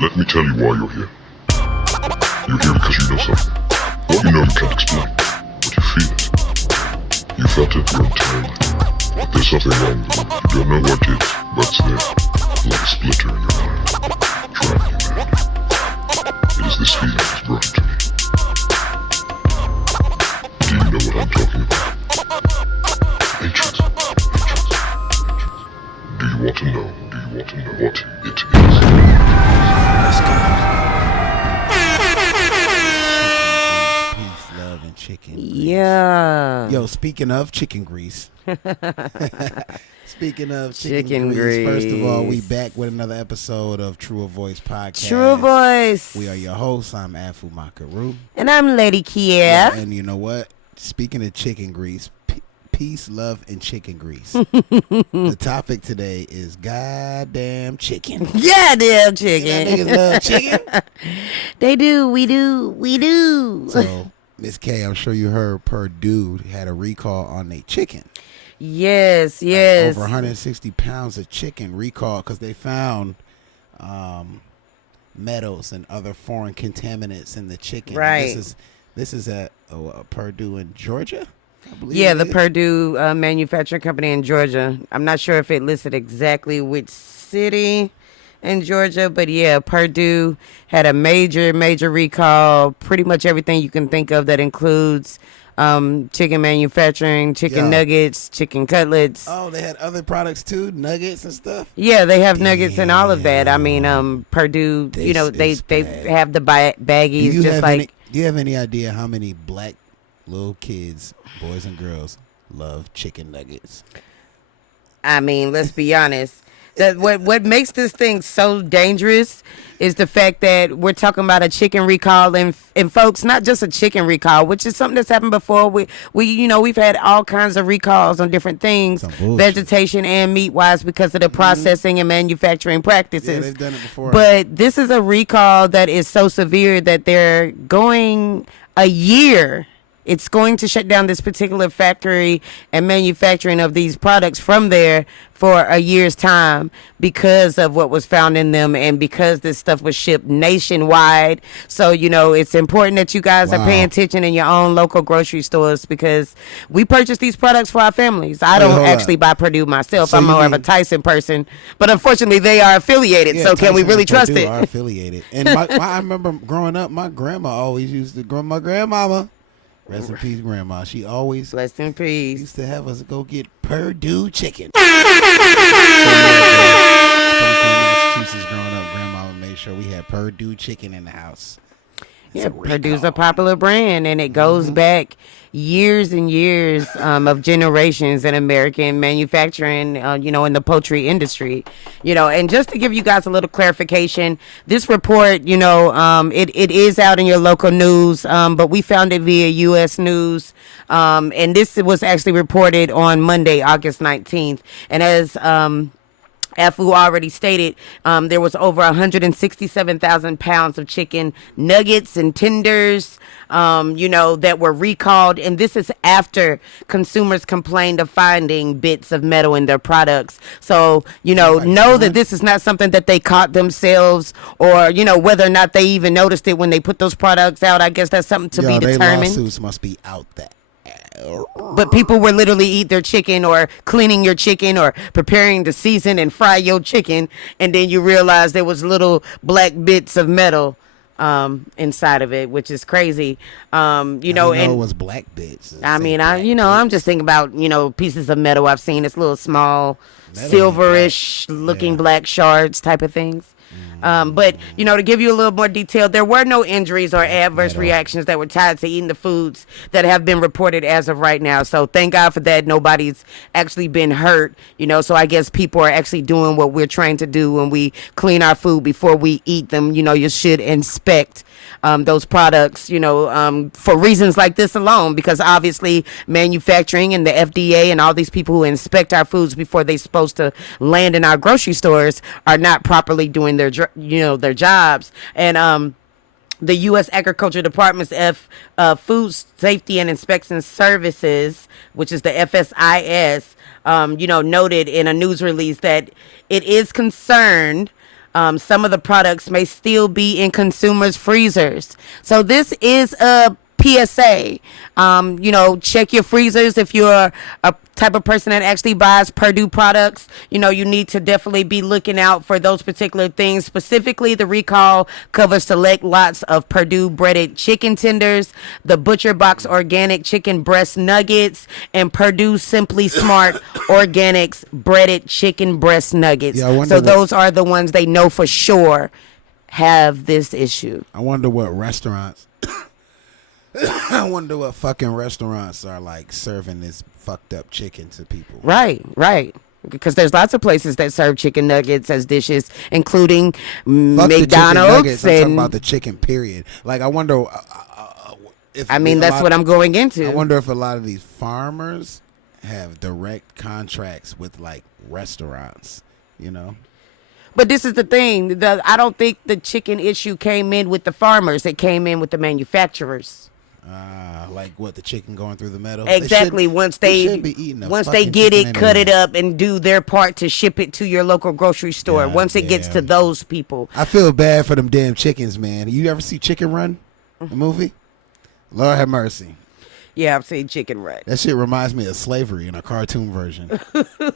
Let me tell you why you're here. You're here because you know something. What you know you can't explain, but you feel it. You felt it your entire life. But there's something wrong with it. You don't know what it is, but it's there, like a splinter in your mind, driving you mad. It is this feeling that's brought it to me. Do you know what I'm talking about? Hatred. Do you want to know? Do you want to know what it is? Let's go. Peace, love, and chicken grease. Yeah. Yo, speaking of chicken grease. Speaking of Chicken grease, first of all, we grease. back with another episode of True Voice Podcast. True Voice. We are your hosts. I'm Afu Makaru. And I'm Lady Kia. Yeah, and you know what? Speaking of chicken grease, peace, love, and chicken grease. The topic today is goddamn chicken. Goddamn chicken. Yeah, niggas love chicken. They do. We do. We do. So, Miss K, I'm sure you heard Purdue had a recall on their chicken. Yes. Over 160 pounds of chicken recalled because they found metals and other foreign contaminants in the chicken. Right. This is at Purdue in Georgia, I believe. Yeah, it the is. Purdue manufacturing company in Georgia. I'm not sure if it listed exactly which city in Georgia, but yeah, Purdue had a major recall. Pretty much everything you can think of that includes chicken manufacturing, chicken nuggets, chicken cutlets. Oh, they had other products too, nuggets and stuff. Yeah, they have nuggets and all of that. I mean, Purdue, This you know, they is they bad. have the baggies just like. Do you have any idea how many black little kids, boys and girls, love chicken nuggets? I mean, let's be honest. That what makes this thing so dangerous is the fact that we're talking about a chicken recall and folks, not just a chicken recall, which is something that's happened before. We we've had all kinds of recalls on different things, Some bullshit. vegetation and meat wise, because of the processing and manufacturing practices. Yeah, they've done it before. But this is a recall that is so severe that they're going a year. It's going to shut down this particular factory and manufacturing of these products from there for a year's time because of what was found in them and because this stuff was shipped nationwide. So, you know, it's important that you guys are paying attention in your own local grocery stores because we purchase these products for our families. I don't hold actually up. buy Purdue myself. So I'm you more of a mean- Tyson person. But unfortunately, they are affiliated. Yeah, so can we Tyson really and trust Purdue it? Are affiliated. And I remember growing up, my grandma always used to my grandmama. Rest in peace, grandma. She always Bless in peace. used to have us go get Purdue chicken. Massachusetts growing up, grandma made sure we had Purdue chicken in the house. It's Yeah, a Purdue's a recall. popular brand, and it goes back years and years of generations in American manufacturing, in the poultry industry, and just to give you guys a little clarification, this report, it is out in your local news, but we found it via U.S. News, and this was actually reported on Monday, August 19th, and as Afu already stated, there was over 167,000 pounds of chicken nuggets and tenders, that were recalled. And this is after consumers complained of finding bits of metal in their products. So, know that this is not something that they caught themselves or, whether or not they even noticed it when they put those products out. I guess that's something to be They determined. lawsuits must be out there. But people would literally eat their chicken or cleaning your chicken or preparing to season and fry your chicken. And then you realize there was little black bits of metal inside of it, which is crazy. It was black bits. I'm just thinking about, pieces of metal I've seen. It's little small, Metal silverish looking Yeah. black shards type of things. But, to give you a little more detail, there were no injuries or adverse Metal. reactions that were tied to eating the foods that have been reported as of right now. So thank God for that. Nobody's actually been hurt, so I guess people are actually doing what we're trained to do when we clean our food before we eat them. You should inspect those products, for reasons like this alone, because obviously manufacturing and the FDA and all these people who inspect our foods before they're supposed to land in our grocery stores are not properly doing their jobs. And the U.S. Agriculture Department's Food Safety and Inspection Services, which is the FSIS, noted in a news release that it is concerned Some of the products may still be in consumers' freezers. So this is a PSA. Check your freezers if you're a type of person that actually buys Purdue products. You need to definitely be looking out for those particular things. Specifically, the recall covers select lots of Purdue breaded chicken tenders, the Butcher Box organic chicken breast nuggets, and Purdue Simply Smart organics breaded chicken breast nuggets. Yeah, so those are the ones they know for sure have this issue. I wonder what restaurants. I wonder what fucking restaurants are like serving this fucked up chicken to people. Right. Because there's lots of places that serve chicken nuggets as dishes, including McDonald's. I'm talking about the chicken, period. Like, I wonder if... that's what I'm going into. I wonder if a lot of these farmers have direct contracts with, like, restaurants, But this is the thing. I don't think the chicken issue came in with the farmers. It came in with the manufacturers. Like what, the chicken going through the metal? Once they get it, cut it up, and do their part to ship it to your local grocery store. Once it gets to those people, I feel bad for them damn chickens, man. You ever see Chicken Run, the movie? Lord have mercy. Yeah, I've seen Chicken Run. That shit reminds me of slavery in a cartoon version.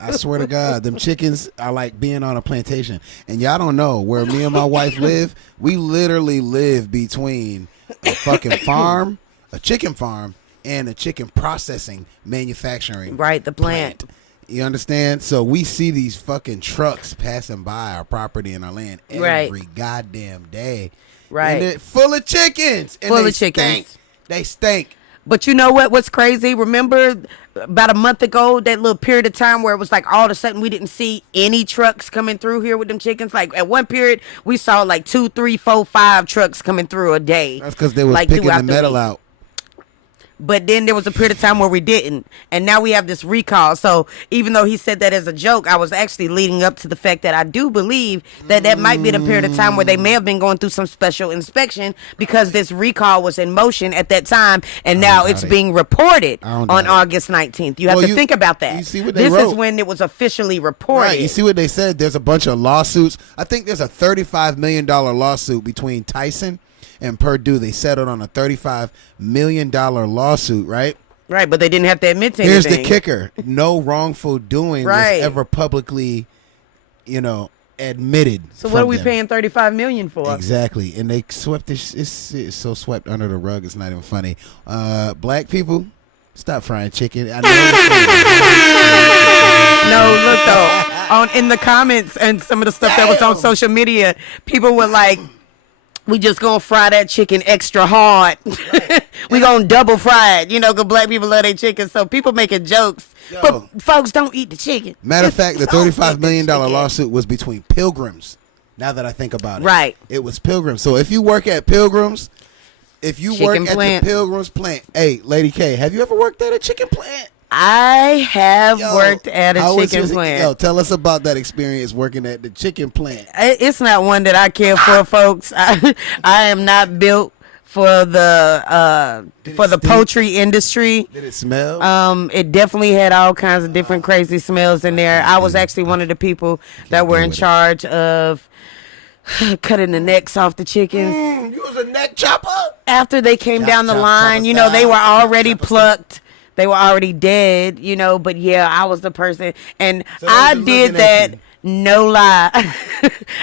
I swear to God, them chickens are like being on a plantation. And y'all don't know where me and my wife live. We literally live between a fucking farm, a chicken farm, and a chicken processing manufacturing. Right, the plant. You understand? So we see these fucking trucks passing by our property and our land every goddamn day. Right. And they're full of chickens. And full of chickens. Stink. They stink. But you know what? What's crazy? Remember about a month ago, that little period of time where it was like all of a sudden we didn't see any trucks coming through here with them chickens? Like at one period, we saw like 2, 3, 4, 5 trucks coming through a day. That's because they were picking the metal out. But then there was a period of time where we didn't. And now we have this recall. So even though he said that as a joke, I was actually leading up to the fact that I do believe that might be the period of time where they may have been going through some special inspection because this recall was in motion at that time. And now it's being reported on August 19th. You have to think about that. You see what they wrote? This is when it was officially reported. Right. You see what they said? There's a bunch of lawsuits. I think there's a $35 million lawsuit between Tyson and Purdue. They settled on a $35 million lawsuit, right? Right, but they didn't have to admit to anything. anything. Here's the kicker. No wrongful doing was ever publicly, admitted. So what are we paying $35 million for? Exactly. And they swept this. It's so swept under the rug, it's not even funny. Black people, stop frying chicken. I know. No, look, though, in the comments and some of the stuff that was on social media, people were like, we just gonna fry that chicken extra hard. We gonna double fry it, because black people love their chicken. So people making jokes, but folks don't eat the chicken. Matter of fact, the $35 million lawsuit was between Pilgrims. Now that I think about it, right? It was Pilgrims. So if you work at Pilgrims, if you work at the Pilgrims plant, hey, Lady K, have you ever worked at a chicken plant? I have worked at a chicken plant. Tell us about that experience working at the chicken plant. It's not one that I care for, folks. I am not built for the poultry industry. Did it smell? It definitely had all kinds of different crazy smells in there. I was actually one of the people that were in charge of cutting the necks off the chickens. You was a neck chopper? After they came down the line, they were already plucked. They were already dead, but yeah, I was the person. And so I did that, no lie.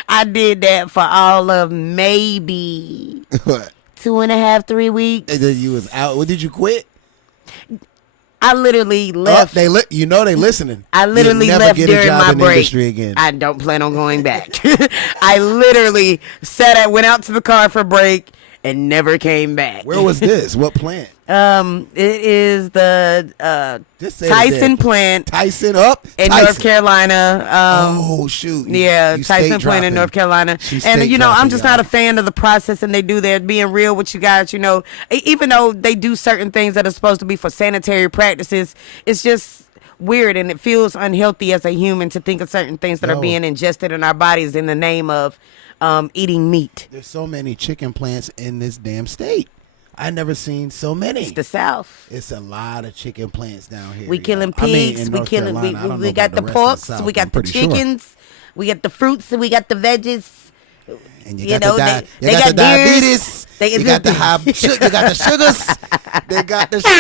I did that for all of maybe 2.5, 3 weeks. And then you was out. What, did you quit? I literally left. They listening. I literally left during my break. Again. I don't plan on going back. I literally went out to the car for break and never came back. Where was this? What plant? It is the Tyson plant. Tyson up in North Carolina. Oh shoot! Yeah, Tyson plant in North Carolina. And I'm just not a fan of the process, and they do there. Being real with you guys, even though they do certain things that are supposed to be for sanitary practices, it's just weird, and it feels unhealthy as a human to think of certain things that are being ingested in our bodies in the name of eating meat. There's so many chicken plants in this damn state. I never seen so many. It's the South. It's a lot of chicken plants down here. We killing pigs. We got the porks. We got the chickens. We got the fruits and we got the veggies. And you You got know, the they got the diabetes. beers. You got the high. You got the sugars. They got the sugars.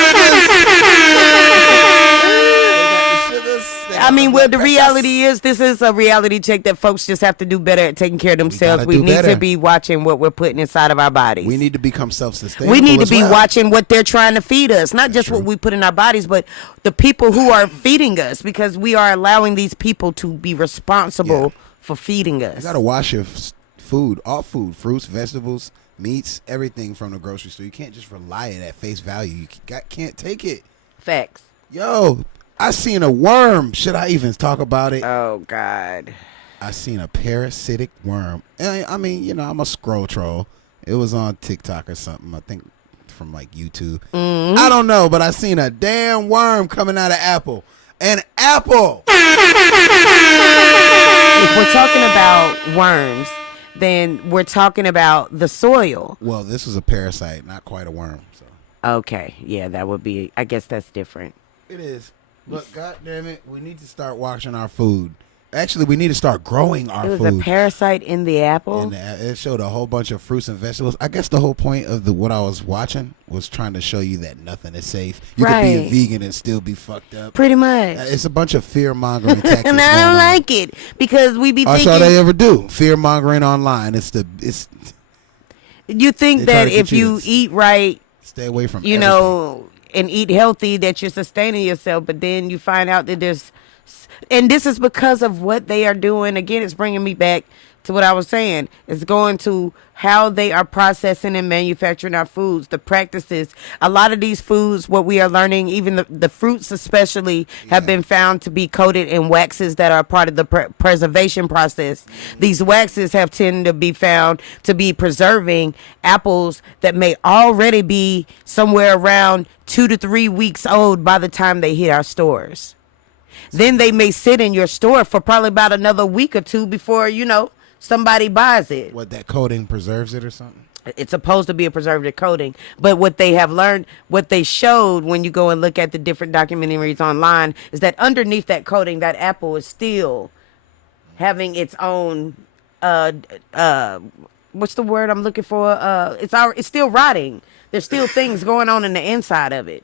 I mean, well, the reality is, this is a reality check that folks just have to do better at taking care of themselves. We need to be watching what we're putting inside of our bodies. We need to become self-sustainable. We need to be watching what they're trying to feed us, not just what we put in our bodies, but the people who are feeding us, because we are allowing these people to be responsible for feeding us. You got to wash your food, all food, fruits, vegetables, meats, everything from the grocery store. You can't just rely on it at face value. You can't take it. Facts. Yo, I seen a worm. Should I even talk about it? Oh, God. I seen a parasitic worm. I mean, you know, I'm a scroll troll. It was on TikTok or something. I think from like YouTube. Mm-hmm. I don't know, but I seen a damn worm coming out of apple. An apple. If we're talking about worms, then we're talking about the soil. Well, this was a parasite, not quite a worm. So. Okay. Yeah, that would be, I guess that's different. It is. But God damn it, we need to start washing our food. Actually, we need to start growing our food. It was a parasite in the apple? And it showed a whole bunch of fruits and vegetables. I guess the whole point of what I was watching was trying to show you that nothing is safe. You could be a vegan and still be fucked up. Pretty much. It's a bunch of fear-mongering tactics. And I don't like it because we be thinking. That's all they ever do. Fear-mongering online. You think that if you eat right, stay away from you know, and eat healthy, that you're sustaining yourself, but then you find out that there's, and this is because of what they are doing. Again, it's bringing me back to what I was saying. It's going to how they are processing and manufacturing our foods, the practices. A lot of these foods, what we are learning, even the fruits especially, have been found to be coated in waxes that are part of the preservation process. These waxes have tended to be found to be preserving apples that may already be somewhere around 2 to 3 weeks old by the time they hit our stores. Then they may sit in your store for probably about another week or two before, you know, somebody buys it. What, that coating preserves it or something? It's supposed to be a preservative coating. But what they have learned, what they showed when you go and look at the different documentaries online, is that underneath that coating, that apple is still having its own, what's the word I'm looking for? It's still rotting. There's still things going on in the inside of it,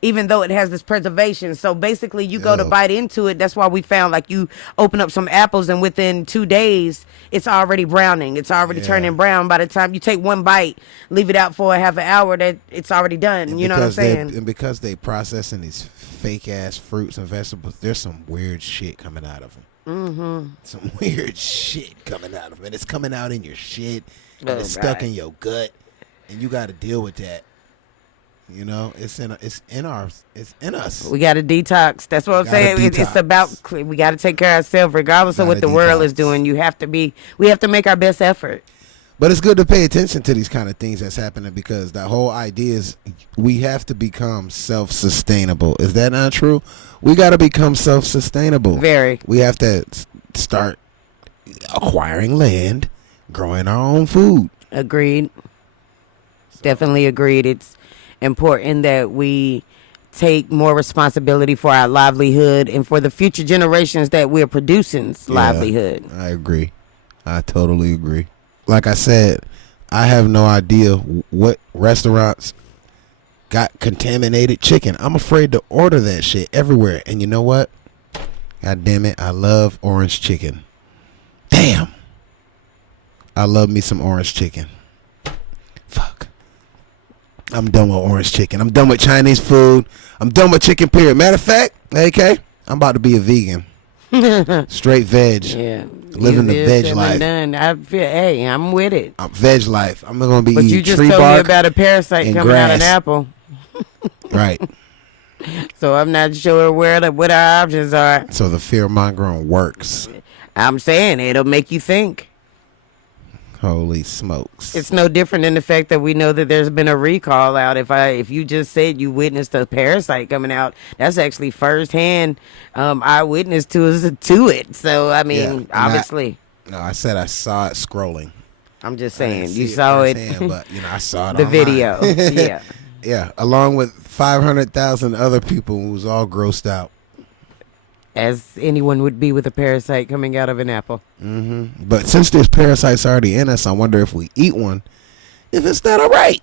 even though it has this preservation. So basically you go to bite into it. That's why we found, like, you open up some apples and within 2 days it's already browning. It's already turning brown. By the time you take one bite, leave it out for a half an hour, that it's already done. And you know what I'm saying? And because they processing these fake ass fruits and vegetables, there's some weird shit coming out of them. Mm-hmm. Some weird shit coming out of them. And it's coming out in your shit. And it's stuck in your gut. And you got to deal with that. You know, it's in us. We got to detox. That's what I'm saying. It's about, we got to take care of ourselves, regardless of what the world is doing. We have to make our best effort. But it's good to pay attention to these kind of things that's happening, because the whole idea is we have to become self-sustainable. Is that not true? We got to become self-sustainable. Very. We have to start acquiring land, growing our own food. Agreed. Definitely agreed. It's important that we take more responsibility for our livelihood and for the future generations that we're producing's livelihood. I agree. I totally agree. Like I said, I have no idea what restaurants got contaminated chicken. I'm afraid to order that shit everywhere. And you know what? God damn it, I love orange chicken. Damn. I love me some orange chicken. Fuck. I'm done with orange chicken. I'm done with Chinese food. I'm done with chicken, period. Matter of fact, AK, I'm about to be a vegan. Straight veg. Yeah. Living the veg life. Done. I feel, hey, I'm with it. Veg life. I'm going to be eating tree bark. But you just told me about a parasite coming out of an apple. Right. So I'm not sure what our options are. So the fear mongering works. I'm saying it'll make you think. Holy smokes. It's no different than the fact that we know that there's been a recall out. If you just said you witnessed a parasite coming out, that's actually firsthand eyewitness to it. So, I mean, obviously. I said I saw it scrolling. I'm just saying. You saw it. But, I saw it the online. video. Yeah. Yeah, along with 500,000 other people who was all grossed out. As anyone would be with a parasite coming out of an apple. But since there's parasites already in us, I wonder if we eat one, if it's not all right.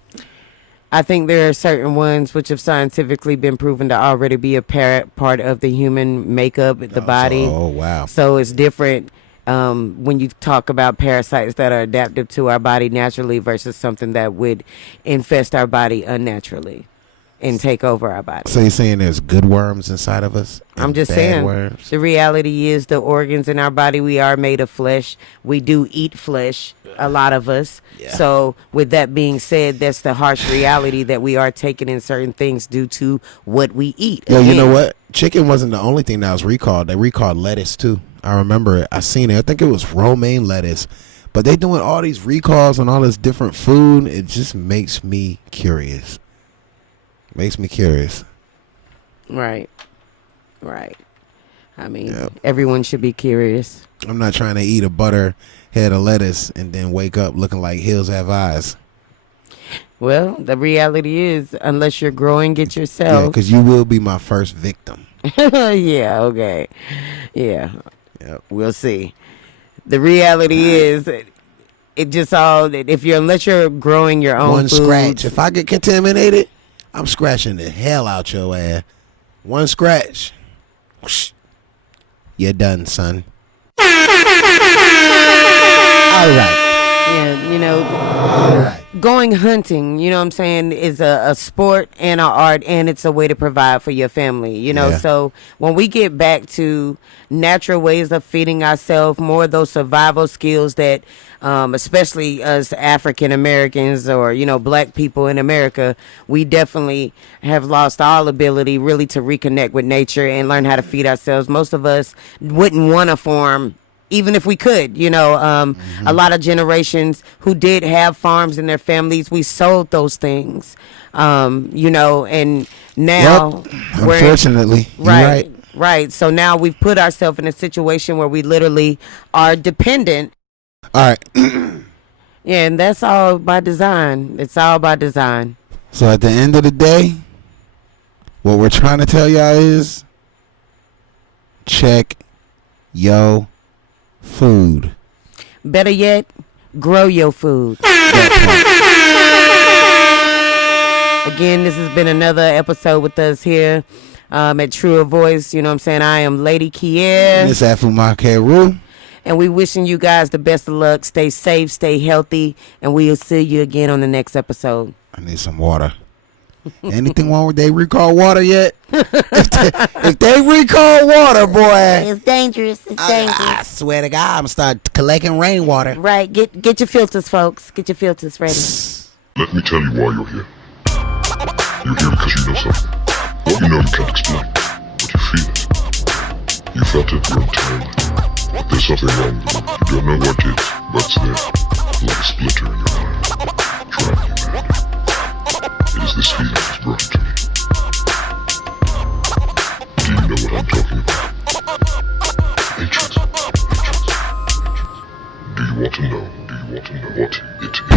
I think there are certain ones which have scientifically been proven to already be a part of the human makeup, the body. Oh, wow. So it's different when you talk about parasites that are adaptive to our body naturally versus something that would infest our body unnaturally and take over our body. So you're saying there's good worms inside of us? I'm just bad saying, worms? the reality is the organs in our body, we are made of flesh. We do eat flesh, a lot of us. Yeah. So with that being said, that's the harsh reality that we are taking in certain things due to what we eat. Yo, you know Again, what? Chicken wasn't the only thing that was recalled. They recalled lettuce, too. I remember it. I seen it. I think it was romaine lettuce. But they doing all these recalls on all this different food. It just makes me curious. Makes me curious. Right. Right. I mean, Yep. everyone should be curious. I'm not trying to eat a butter head of lettuce and then wake up looking like hills have eyes. Well, the reality is, unless you're growing it Yeah, yourself. because you will be my first victim. Yeah, okay. Yeah. Yep. We'll see. The reality is, it just all, unless you're growing your own One food. scratch. If I get contaminated, I'm scratching the hell out your ass. One scratch. Whoosh. You're done, son. All right. Yeah, All right. going hunting, you know what I'm saying, is a sport and an art, and it's a way to provide for your family, Yeah. So when we get back to natural ways of feeding ourselves, more of those survival skills that especially us African Americans or black people in America, we definitely have lost all ability really to reconnect with nature and learn how to feed ourselves. Most of us wouldn't want to farm even if we could. A lot of generations who did have farms in their families, we sold those things, and now Yep. Unfortunately, you're right. Right. So now we've put ourselves in a situation where we literally are dependent. All right. Yeah, and that's all by design. It's all by design. So at the end of the day, what we're trying to tell y'all is check yo food. Better yet, grow your food. Again, this has been another episode with us here at Truer Voice. You know what I'm saying? I am Lady Kier. Miss Afumake. And we wishing you guys the best of luck. Stay safe, stay healthy, and we'll see you again on the next episode. I need some water. Anything wrong with they recall water yet? if they recall water, boy, It's dangerous. It's dangerous. I swear to God, I'm gonna start collecting rainwater. Right. Get your filters, folks. Get your filters ready. Let me tell you why you're here. You're here because you know something. What you know you can't explain, but you feel it. You felt it your entire life. But there's something wrong with it. You don't know what it is, but it's there. Like a splinter in your mind, driving you mad. It is this feeling that's brought it to me. Do you know what I'm talking about? Hatred. Do you want to know? Do you want to know what it is?